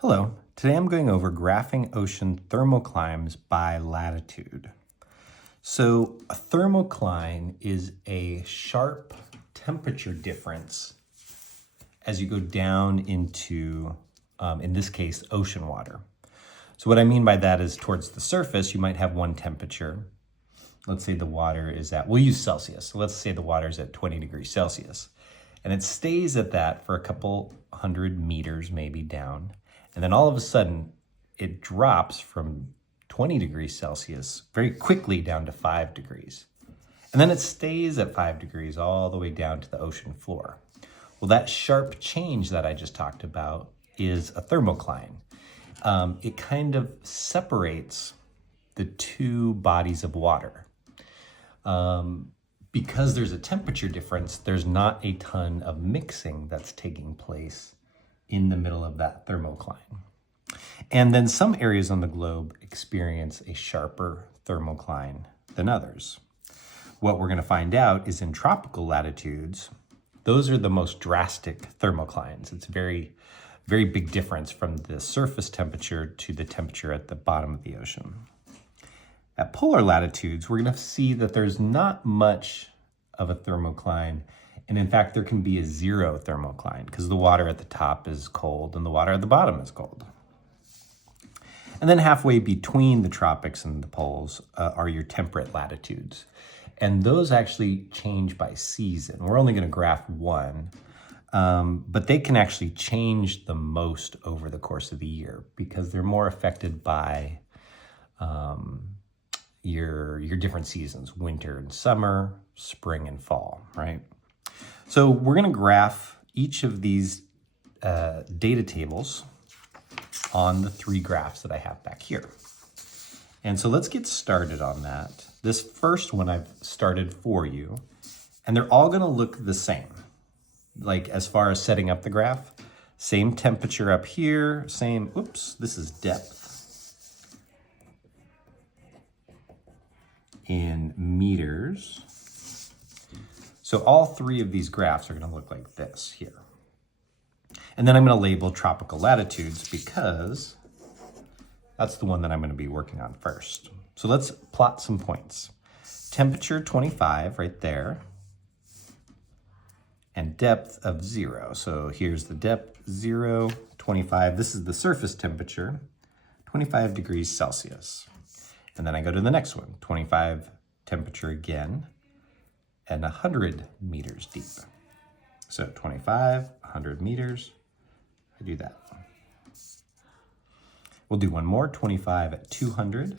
Hello, today I'm going over graphing ocean thermoclines by latitude. So a thermocline is a sharp temperature difference as you go down into, in this case, ocean water. So what I mean by that is towards the surface, you might have one temperature. Let's say the water is at, we'll use Celsius. So let's say the water is at 20 degrees Celsius. And it stays at that for a couple hundred meters maybe down. And then all of a sudden, it drops from 20 degrees Celsius very quickly down to 5 degrees. And then it stays at 5 degrees all the way down to the ocean floor. Well, that sharp change that I just talked about is a thermocline. It kind of separates the two bodies of water. Because there's a temperature difference, there's not a ton of mixing that's taking place in the middle of that thermocline. And then some areas on the globe experience a sharper thermocline than others. What we're going to find out is in tropical latitudes, those are the most drastic thermoclines. It's a very, very big difference from the surface temperature to the temperature at the bottom of the ocean. At polar latitudes, we're going to see that there's not much of a thermocline. And in fact, there can be a zero thermocline because the water at the top is cold and the water at the bottom is cold. And then halfway between the tropics and the poles are your temperate latitudes. And those actually change by season. We're only going to graph one, but they can actually change the most over the course of the year because they're more affected by your different seasons, winter and summer, spring and fall, right? So we're going to graph each of these data tables on the three graphs that I have back here. And so let's get started on that. This first one I've started for you, and they're all going to look the same. Like as far as setting up the graph, same temperature up here, same, oops, this is depth in meters. So all three of these graphs are going to look like this here. And then I'm going to label tropical latitudes because that's the one that I'm going to be working on first. So let's plot some points. Temperature 25 right there. And depth of 0. So here's the depth, 0, 25. This is the surface temperature, 25 degrees Celsius. And then I go to the next one, 25 temperature again, and 100 meters deep. So 25, 100 meters, I do that. We'll do one more, 25 at 200.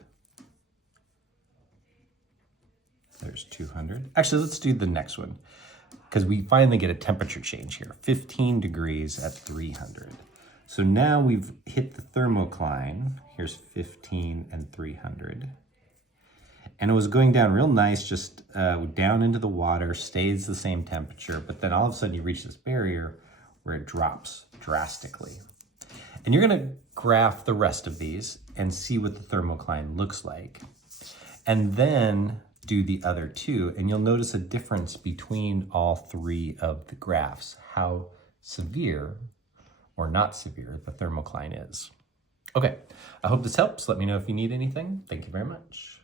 There's 200. Actually, let's do the next one because we finally get a temperature change here, 15 degrees at 300. So now we've hit the thermocline. Here's 15 and 300. And it was going down real nice, just down into the water, stays the same temperature, but then all of a sudden you reach this barrier where it drops drastically. And you're gonna graph the rest of these and see what the thermocline looks like. And then do the other two, and you'll notice a difference between all three of the graphs, how severe or not severe the thermocline is. Okay, I hope this helps. Let me know if you need anything. Thank you very much.